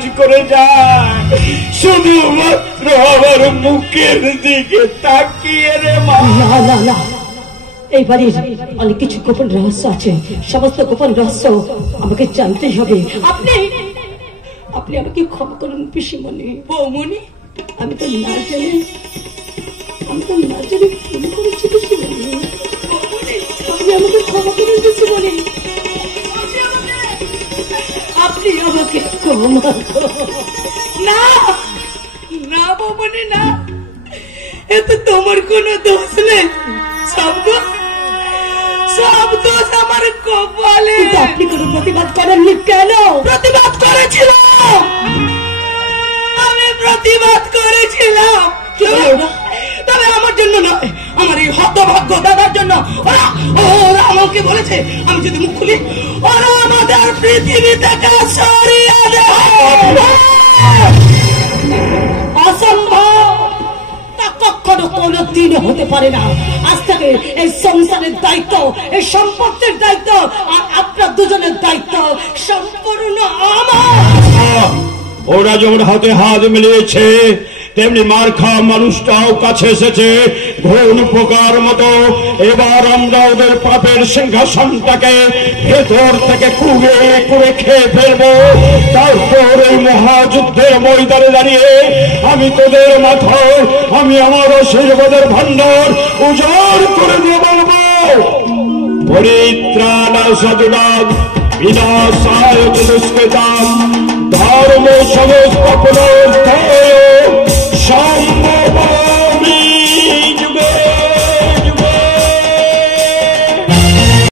কাজ করে যায়, শুধুমাত্র আমার মুখের দিকে তাকিয়ে রে মা। না না না, এই বাড়ির অনেক কিছু গোপন রহস্য আছে, সমস্ত গোপন রহস্য আমাকে জানতে হবে। আপনি আপনি আমাকে ক্ষমা করুন পিসিমণি। বৌমণি, আমি তো না জানি ফোন করেছি পিসিমণি। আপনি আমাকে ক্ষমা করুন পিসিমণি, আপনি আমাকে ক্ষমা করুন। না না বৌমণি না, এতে তোমার কোনো দোষ নেই, সব দোষ আমার কপালে। আপনি কোনো প্রতিবাদ করেননি কেন? প্রতিবাদ করেছিলাম, আমি প্রতিবাদ করেছিলাম, তবে আমার জন্য নয়, আমার এই হতভাগ্য দাদার জন্য। ওরা আমাকে বলেছে আমি যদি মুখ খুলি ওরা আমাদের পৃথিবী থেকে সরিয়ে দেবে। অসম্ভব, তা কখনো কোনোদিনও হতে পারে না। আজ থেকে এই সংসারের দায়িত্ব, এই সম্পত্তির দায়িত্ব আর আপনার দুজনের দায়িত্ব সম্পূর্ণ আমার। ওরা যেমন হাতে হাত মিলিয়েছে, তেমনি মার খাওয়া মানুষটাও কাছে এসেছে ঘোর পোকার মতো। এবার আমরা ওদের পাপের সিংহাসনটাকে ভেতর থেকে কুড়ে কুড়ে খেয়ে ফেলবো। তারপর এই মহাযুদ্ধের ময়দানে দাঁড়িয়ে আমি তোদের মাথায় আমি আমার আশীর্বাদের ভান্ডার উজাড় করে দিয়ে বলবো, পরিত্রাণায় সাধুনাথ বিনাশায় দুষ্কৃতাম ধর্ম সংস্থাপনায়